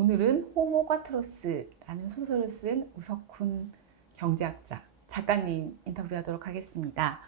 오늘은 호모 꽈트로스라는 소설을 쓴 우석훈 경제학자 작가님 인터뷰하도록 하겠습니다.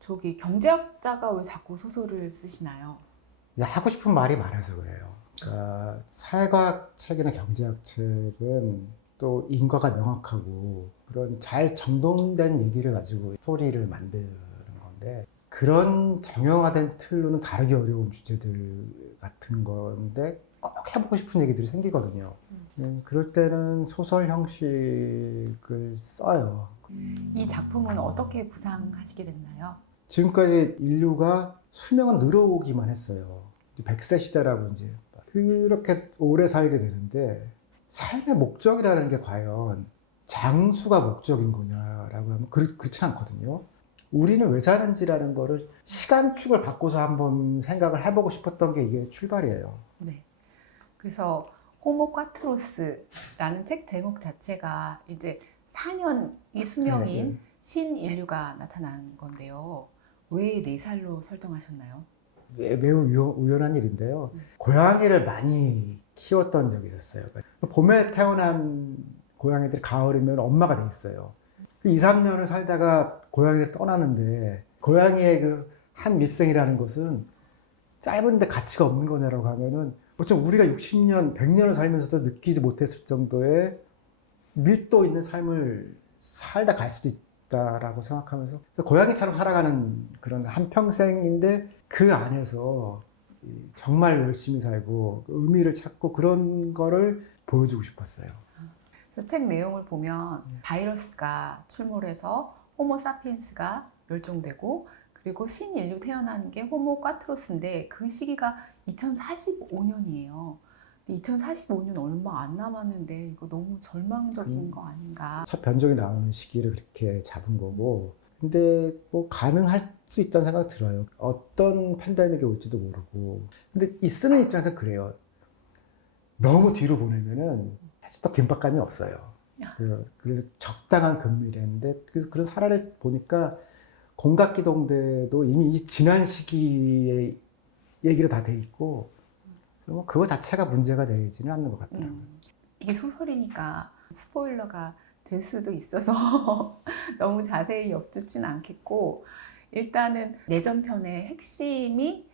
저기 경제학자가 왜 자꾸 소설을 쓰시나요? 하고 싶은 말이 많아서 그래요. 그러니까 사회과학 책이나 경제학 책은 또 인과가 명확하고 그런 잘 정돈된 얘기를 가지고 스토리를 만드는 건데, 그런 정형화된 틀로는 다루기 어려운 주제들 같은 건데 꼭 해보고 싶은 얘기들이 생기거든요. 그럴 때는 소설 형식을 써요. 이 작품은 어떻게 구상하시게 됐나요? 지금까지 인류가 수명은 늘어오기만 했어요. 100세 시대라고 이제 그렇게 오래 살게 되는데, 삶의 목적이라는 게 과연 장수가 목적인 거냐라고 하면 그렇진 않거든요. 우리는 왜 사는지라는 거를 시간축을 바꿔서 한번 생각을 해보고 싶었던 게 이게 출발이에요. 네. 그래서 호모 꽈트로스라는 책 제목 자체가 이제 4년이 수명인 네. 신인류가 나타난 건데요. 왜 4살로 설정하셨나요? 매우 우연한 일인데요. 고양이를 많이 키웠던 적이 있었어요. 봄에 태어난 고양이들이 가을이면 엄마가 돼 있어요. 2, 3년을 살다가 고양이를 떠나는데, 고양이의 그 한 일생이라는 것은 짧은데 가치가 없는 거냐라고 하면은, 어쩜 우리가 60년, 100년을 살면서도 느끼지 못했을 정도의 밀도 있는 삶을 살다 갈 수도 있다라고 생각하면서, 고양이처럼 살아가는 그런 한평생인데 그 안에서 정말 열심히 살고 의미를 찾고 그런 거를 보여주고 싶었어요. 그래서 책 내용을 보면 바이러스가 출몰해서 호모 사피엔스가 멸종되고, 그리고 신인류 태어나는 게 호모 꽈트로스인데 그 시기가 2045년이에요. 2045년 얼마 안 남았는데 이거 너무 절망적인 거 아닌가? 첫 변종이 나오는 시기를 그렇게 잡은 거고, 근데 뭐 가능할 수 있다는 생각이 들어요. 어떤 팬데믹이 올지도 모르고. 근데 이 쓰는 입장에서 그래요. 너무 뒤로 보내면은 사실 또 긴박감이 없어요. 그래서 적당한 금밀인데, 그래서 그런 사례를 보니까 공각기동대도 이미 이 지난 시기에 얘기로 다 돼 있고, 그래서 뭐 그거 자체가 문제가 되지는 않는 것 같더라고요. 이게 소설이니까 스포일러가 될 수도 있어서 너무 자세히 엿듣진 않겠고, 일단은 내전편의 핵심이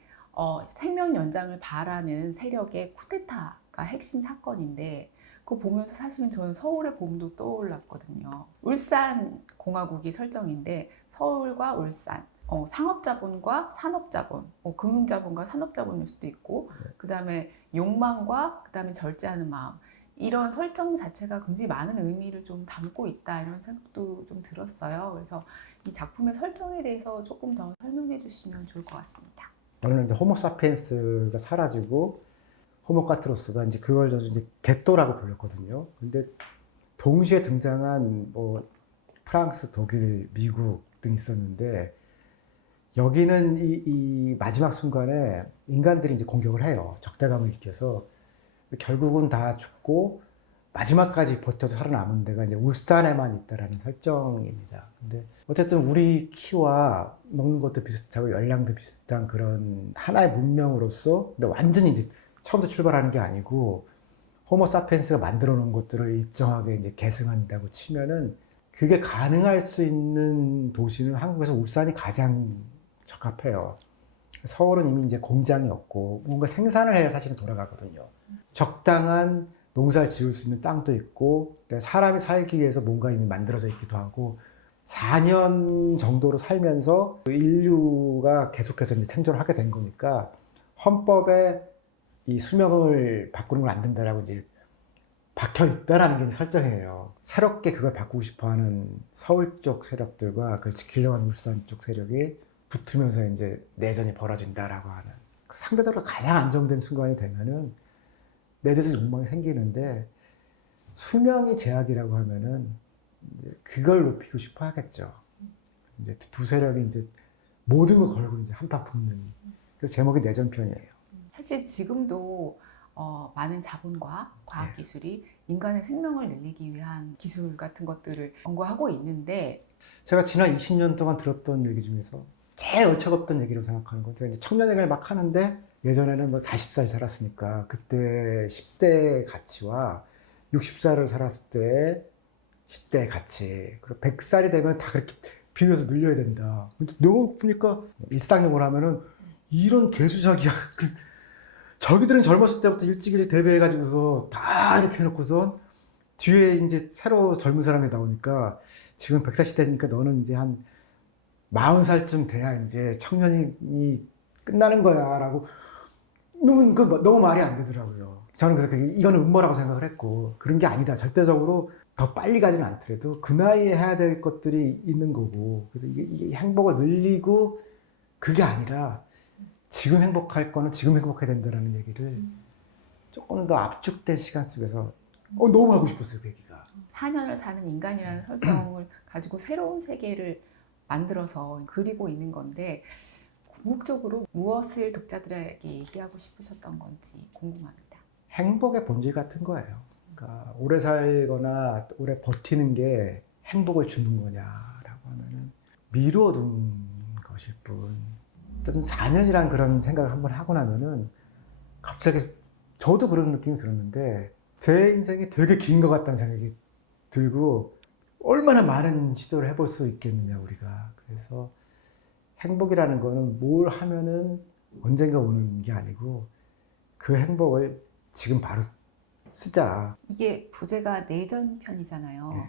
생명 연장을 바라는 세력의 쿠데타가 핵심 사건인데, 그거 보면서 사실은 저는 서울의 봄도 떠올랐거든요. 울산 공화국이 설정인데 서울과 울산, 상업자본과 산업자본, 금융자본과 산업자본일 수도 있고, 그 다음에 욕망과 그 다음에 절제하는 마음, 이런 설정 자체가 굉장히 많은 의미를 좀 담고 있다, 이런 생각도 좀 들었어요. 그래서 이 작품의 설정에 대해서 조금 더 설명해 주시면 좋을 것 같습니다. 오늘 이제 호모사피엔스가 사라지고 호모카트로스가 이제 그걸 이제 개또라고 불렸거든요. 근데 동시에 등장한 뭐 프랑스, 독일, 미국 등 있었는데, 여기는 이 마지막 순간에 인간들이 이제 공격을 해요. 적대감을 느껴서 결국은 다 죽고 마지막까지 버텨서 살아남은 데가 이제 울산에만 있다라는 설정입니다. 근데 어쨌든 우리 키와 먹는 것도 비슷하고 열량도 비슷한 그런 하나의 문명으로서, 근데 완전히 이제 처음부터 출발하는 게 아니고 호모 사피엔스가 만들어 놓은 것들을 일정하게 이제 계승한다고 치면은, 그게 가능할 수 있는 도시는 한국에서 울산이 가장 적합해요. 서울은 이미 이제 공장이 없고 뭔가 생산을 해야 사실은 돌아가거든요. 적당한 농사를 지을 수 있는 땅도 있고, 사람이 살기 위해서 뭔가 이미 만들어져 있기도 하고, 4년 정도로 살면서 인류가 계속해서 이제 생존을 하게 된 거니까 헌법에 이 수명을 바꾸는 건 안 된다라고 이제 박혀 있다라는 게 이제 설정이에요. 새롭게 그걸 바꾸고 싶어 하는 서울 쪽 세력들과 그 지키려고 하는 울산 쪽 세력이 붙으면서 이제 내전이 벌어진다라고 하는, 상대적으로 가장 안정된 순간이 되면은 내재적 욕망이 생기는데, 수명이 제약이라고 하면은 이제 그걸 높이고 싶어 하겠죠. 이제 두 세력이 이제 모든 걸 걸고 이제 한판 붙는. 그래서 제목이 내전편이에요. 사실 지금도 많은 자본과 과학기술이 인간의 생명을 늘리기 위한 기술 같은 것들을 연구하고 있는데, 제가 지난 20년 동안 들었던 얘기 중에서 제일 얼척없던 얘기로 생각하는 건, 제가 이제 청년 얘기를 막 하는데 예전에는 뭐 40살 살았으니까 그때 10대 가치와 60살을 살았을 때 10대 가치, 그리고 100살이 되면 다 그렇게 비교해서 늘려야 된다. 근데 너 보니까 일상용으로 하면은 이런 개수작이야. 저기들은 젊었을 때부터 일찍 대비해가지고서 다 이렇게 해놓고선 뒤에 이제 새로 젊은 사람이 나오니까 지금 100살 시대니까 너는 이제 한 40살쯤 돼야 이제 청년이 끝나는 거야 라고 너무 말이 안 되더라고요. 저는 그래서 이거는 음모라고 생각을 했고 그런 게 아니다. 절대적으로 더 빨리 가지는 않더라도 그 나이에 해야 될 것들이 있는 거고 그래서 이게 행복을 늘리고 그게 아니라 지금 행복할 거는 지금 행복해야 된다는 얘기를 조금 더 압축된 시간 속에서 너무 하고 싶었어요, 그 얘기가. 4년을 사는 인간이라는 설정을 가지고 새로운 세계를 만들어서 그리고 있는 건데 궁극적으로 무엇을 독자들에게 얘기하고 싶으셨던 건지 궁금합니다. 행복의 본질 같은 거예요. 그러니까 오래 살거나 오래 버티는 게 행복을 주는 거냐라고 하면은 미뤄둔 것일 뿐. 어떤 4년이란 그런 생각을 한번 하고 나면은 갑자기 저도 그런 느낌이 들었는데 제 인생이 되게 긴 것 같다는 생각이 들고 얼마나 많은 시도를 해볼 수 있겠느냐 우리가. 그래서 행복이라는 거는 뭘 하면은 언젠가 오는 게 아니고 그 행복을 지금 바로 쓰자. 이게 부제가 내전편이잖아요. 예.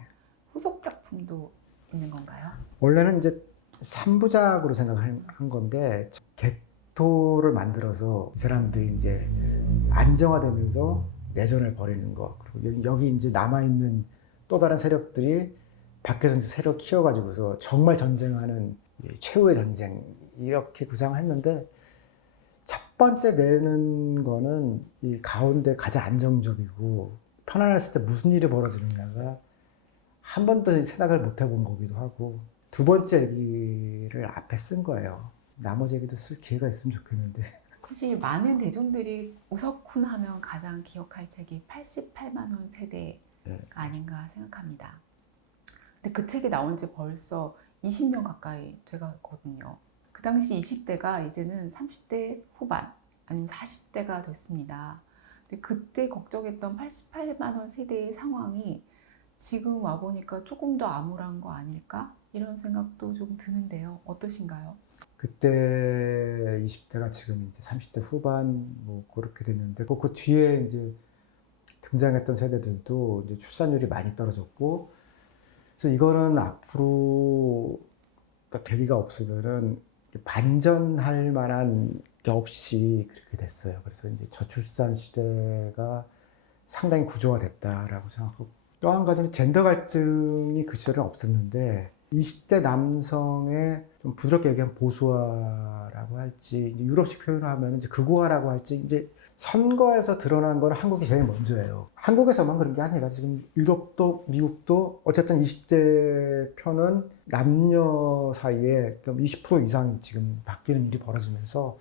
후속 작품도 있는 건가요? 원래는 이제 3부작으로 생각한 건데 개토를 만들어서 이 사람들이 이제 안정화되면서 내전을 벌이는 거 그리고 여기 이제 남아있는 또 다른 세력들이 밖에서 이제 세력 키워가지고서 정말 전쟁하는 최후의 전쟁 이렇게 구상했는데 첫 번째 내는 거는 이 가운데 가장 안정적이고 편안했을 때 무슨 일이 벌어지느냐가 한 번도 생각을 못 해본 거기도 하고 두 번째 얘기를 앞에 쓴 거예요. 나머지 얘기도 쓸 기회가 있으면 좋겠는데 사실 많은 대중들이 우석훈 하면 가장 기억할 책이 88만 원 세대가 아닌가 생각합니다. 근데 그 책이 나온 지 벌써 20년 가까이 돼가거든요. 그 당시 20대가 이제는 30대 후반 아니면 40대가 됐습니다. 근데 그때 걱정했던 88만 원 세대의 상황이 지금 와보니까 조금 더 암울한 거 아닐까? 이런 생각도 좀 드는데요. 어떠신가요? 그때 20대가 지금 이제 30대 후반 뭐 그렇게 됐는데 그 뒤에 이제 등장했던 세대들도 이제 출산율이 많이 떨어졌고 그래서 이거는 앞으로 계기가 없으면은 반전할 만한 게 없이 그렇게 됐어요. 그래서 이제 저출산 시대가 상당히 구조화됐다라고 생각하고 또 한 가지는 젠더 갈등이 그 시절은 없었는데 20대 남성의 좀 부드럽게 얘기하면 보수화라고 할지 이제 유럽식 표현을 하면 이제 극우화라고 할지 이제 선거에서 드러난 건 한국이 제일 먼저예요. 한국에서만 그런 게 아니라 지금 유럽도 미국도 어쨌든 20대 편은 남녀 사이에 20% 이상 지금 바뀌는 일이 벌어지면서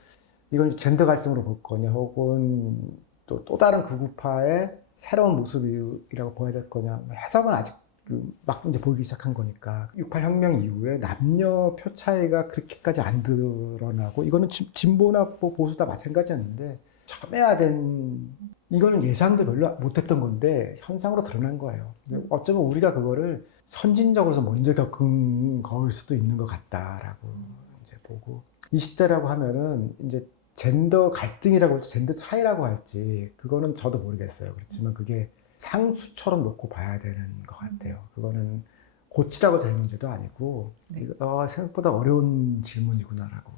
이건 젠더 갈등으로 볼 거냐 혹은 또 다른 극우파의 새로운 모습이라고 봐야 될 거냐 해석은 아직 막 이제 보이기 시작한 거니까 68 혁명 이후에 남녀 표 차이가 그렇게까지 안 드러나고 이거는 진보나 보수 다 마찬가지였는데 첨예화된 이거는 예상도 별로 못했던 건데 현상으로 드러난 거예요. 어쩌면 우리가 그거를 선진적으로서 먼저 겪은 거일 수도 있는 것 같다라고 이제 보고 20대라고 하면은 이제 젠더 갈등이라고 할지 젠더 차이라고 할지 그거는 저도 모르겠어요. 그렇지만 그게 상수처럼 놓고 봐야 되는 것 같아요. 그거는 고치라고 될 문제도 아니고 생각보다 어려운 질문이구나라고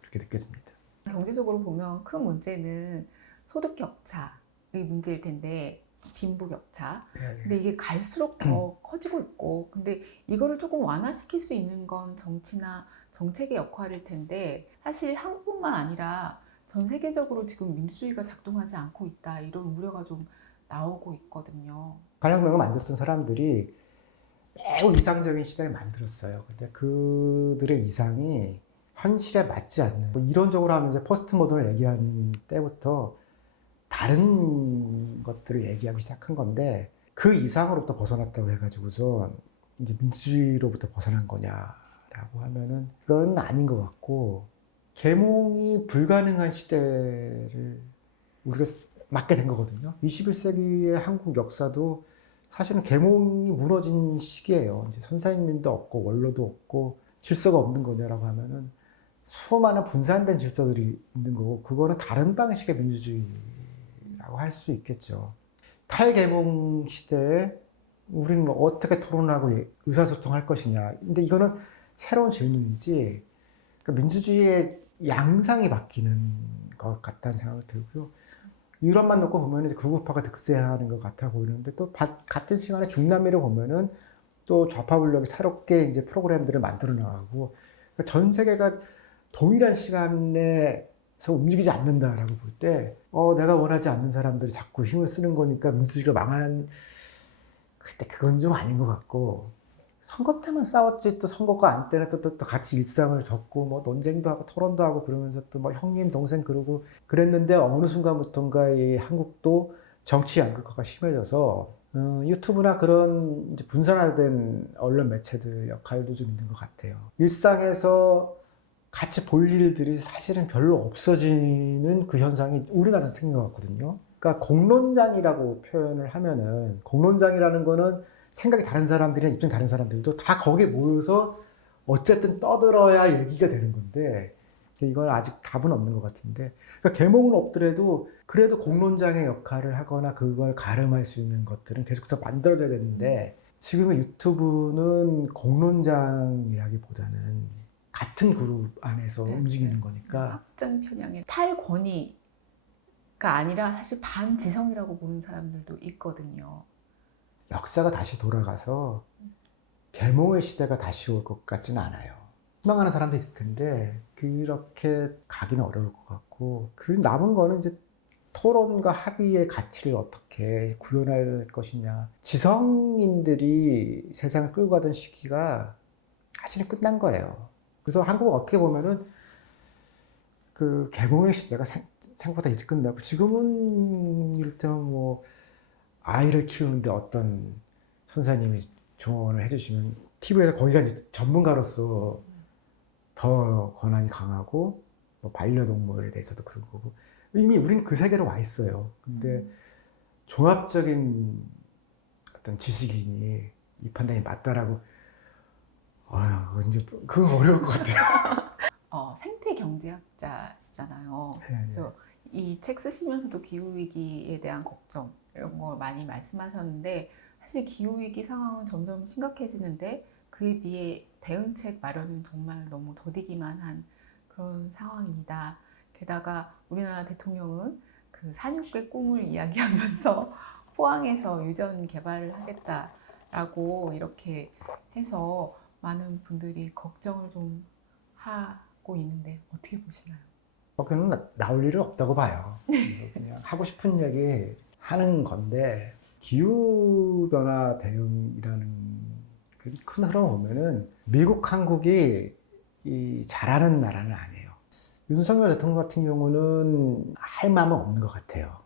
그렇게 느껴집니다. 경제적으로 보면 큰 문제는 소득 격차의 문제일 텐데 빈부 격차. 근데 이게 갈수록 더 커지고 있고 근데 이거를 조금 완화시킬 수 있는 건 정치나 정책의 역할일 텐데 사실 한국뿐만 아니라 전 세계적으로 지금 민주주의가 작동하지 않고 있다 이런 우려가 좀 나오고 있거든요. 발명을 만들었던 사람들이 매우 이상적인 시대를 만들었어요. 근데 그들의 이상이 현실에 맞지 않는 뭐 이론적으로 하면 이제 포스트 모던을 얘기한 때부터 다른 것들을 얘기하기 시작한 건데 그 이상으로부터 벗어났다고 해가지고서 이제 민주주의로부터 벗어난 거냐라고 하면은 그건 아닌 것 같고 계몽이 불가능한 시대를 우리가 맞게 된 거거든요. 21세기의 한국 역사도 사실은 계몽이 무너진 시기예요. 이제 선생님도 없고 원로도 없고 질서가 없는 거냐라고 하면은 수많은 분산된 질서들이 있는 거고, 그거는 다른 방식의 민주주의라고 할 수 있겠죠. 탈계몽 시대에 우리는 어떻게 토론하고 의사소통할 것이냐. 근데 이거는 새로운 질문이지, 그러니까 민주주의의 양상이 바뀌는 것 같다는 생각이 들고요. 유럽만 놓고 보면 이제 극우파가 득세하는 것 같아 보이는데, 또 같은 시간에 중남미를 보면은 또 좌파 블록이 새롭게 이제 프로그램들을 만들어 나가고, 그러니까 전 세계가 동일한 시간에서 움직이지 않는다라고 볼 때, 내가 원하지 않는 사람들이 자꾸 힘을 쓰는 거니까 민주주의가 망한, 그때 그건 좀 아닌 것 같고, 선거 때만 싸웠지 또 선거가 안 때는 또 같이 일상을 겪고 뭐 논쟁도 하고 토론도 하고 그러면서 또 뭐 형님 동생 그러고 그랬는데, 어느 순간부터인가 이 한국도 정치 양극화가 심해져서 유튜브나 그런 이제 분산화된 언론 매체들 역할도 좀 있는 것 같아요. 일상에서 같이 볼 일들이 사실은 별로 없어지는 그 현상이 우리나라에서 생긴 것 같거든요. 그러니까 공론장이라고 표현을 하면은, 공론장이라는 거는 생각이 다른 사람들이나 입장이 다른 사람들도 다 거기에 모여서 어쨌든 떠들어야 얘기가 되는 건데, 이건 아직 답은 없는 것 같은데, 그러니까 계몽은 없더라도 그래도 공론장의 역할을 하거나 그걸 가름할 수 있는 것들은 계속해서 만들어져야 되는데, 지금의 유튜브는 공론장이라기보다는 같은 그룹 안에서 움직이는 거니까. 확장 편향의 탈권위가 아니라 사실 반지성이라고 보는 사람들도 있거든요. 역사가 다시 돌아가서 계몽의 시대가 다시 올 것 같지는 않아요. 희망하는 사람도 있을 텐데 그렇게 가기는 어려울 것 같고, 그 남은 거는 이제 토론과 합의의 가치를 어떻게 구현할 것이냐. 지성인들이 세상을 끌고 가던 시기가 사실은 끝난 거예요. 그래서 한국은 어떻게 보면은 그 계몽의 시대가 생각보다 일찍 끝나고, 지금은 이를테면 뭐 아이를 키우는데 어떤 선생님이 조언을 해주시면 TV에서 거기가 이제 전문가로서 더 권한이 강하고, 뭐 반려동물에 대해서도 그런 거고, 이미 우리는 그 세계로 와 있어요. 근데 종합적인 어떤 지식인이 이 판단이 맞다라고, 그건 어려울 것 같아요. 생태 경제학자시잖아요. 그래서 이 책 쓰시면서도 기후 위기에 대한 걱정 이런 걸 많이 말씀하셨는데, 사실 기후 위기 상황은 점점 심각해지는데 그에 비해 대응책 마련은 정말 너무 더디기만 한 그런 상황입니다. 게다가 우리나라 대통령은 그 산육의 꿈을 이야기하면서 포항에서 유전 개발을 하겠다라고 이렇게 해서 많은 분들이 걱정을 좀 하고 있는데 어떻게 보시나요? 거기는 나올 일은 없다고 봐요. 그냥 하고 싶은 얘기 하는 건데, 기후변화 대응이라는 그 큰 흐름 보면은 미국, 한국이 잘하는 나라는 아니에요. 윤석열 대통령 같은 경우는 할 마음은 없는 것 같아요.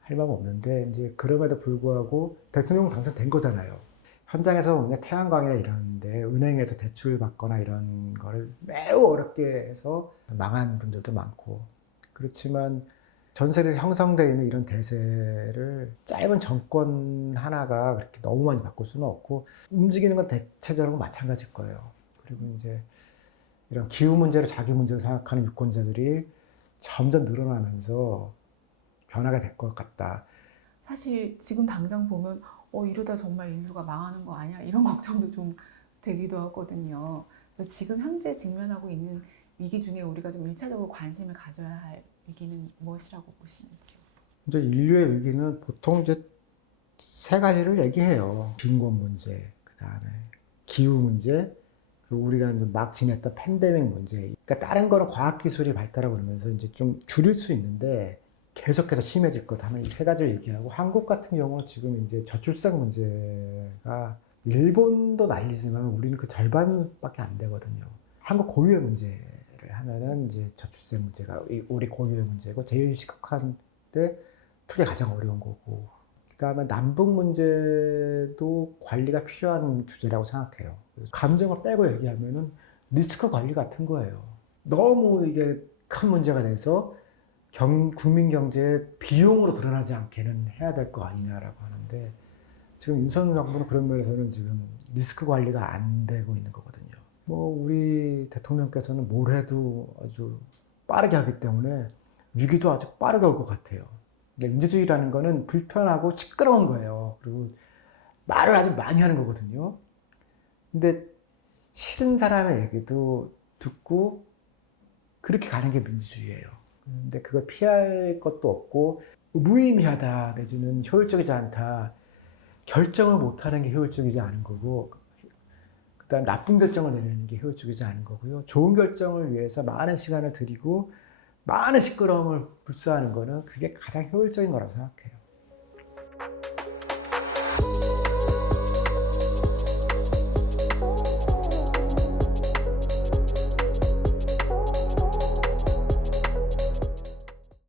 할 마음은 없는데, 이제 그럼에도 불구하고 대통령 당선된 거잖아요. 현장에서 보면 태양광이나 이런데 은행에서 대출 받거나 이런 거를 매우 어렵게 해서 망한 분들도 많고, 그렇지만 전 세계에 형성되어 있는 이런 대세를 짧은 정권 하나가 그렇게 너무 많이 바꿀 수는 없고, 움직이는 건 대체적으로 마찬가지일 거예요. 그리고 이제 이런 기후 문제를 자기 문제로 생각하는 유권자들이 점점 늘어나면서 변화가 될 것 같다. 사실 지금 당장 보면 이러다 정말 인류가 망하는 거 아니야? 이런 걱정도 좀 되기도 하거든요. 그래서 지금 현재 직면하고 있는 위기 중에 우리가 좀 1차적으로 관심을 가져야 할 위기는 무엇이라고 보시는지요? 이제 인류의 위기는 보통 이제 세 가지를 얘기해요. 빈곤 문제, 그 다음에 기후 문제, 그리고 우리가 이제 막 지냈던 팬데믹 문제. 그러니까 다른 거는 과학기술이 발달하고 그러면서 이제 좀 줄일 수 있는데 계속해서 심해질 것 하면 이 세 가지를 얘기하고, 한국 같은 경우는 지금 이제 저출생 문제가 일본도 난리지만 우리는 그 절반밖에 안 되거든요. 한국 고유의 문제를 하면은 이제 저출생 문제가 우리 고유의 문제고, 제일 심각한데 풀기 가장 어려운 거고, 그다음에 남북 문제도 관리가 필요한 주제라고 생각해요. 감정을 빼고 얘기하면은 리스크 관리 같은 거예요. 너무 이게 큰 문제가 돼서 국민 경제의 비용으로 드러나지 않게는 해야 될 거 아니냐라고 하는데 지금 윤석열 정부는 그런 면에서는 지금 리스크 관리가 안 되고 있는 거거든요. 뭐 우리 대통령께서는 뭘 해도 아주 빠르게 하기 때문에 위기도 아주 빠르게 올 것 같아요. 민주주의라는 거는 불편하고 시끄러운 거예요. 그리고 말을 아주 많이 하는 거거든요. 근데 싫은 사람의 얘기도 듣고 그렇게 가는 게 민주주의예요. 근데 그걸 피할 것도 없고 무의미하다 내지는 효율적이지 않다. 결정을 못하는 게 효율적이지 않은 거고 그다음 나쁜 결정을 내리는 게 효율적이지 않은 거고요. 좋은 결정을 위해서 많은 시간을 들이고 많은 시끄러움을 불사하는 거는 그게 가장 효율적인 거라고 생각해요.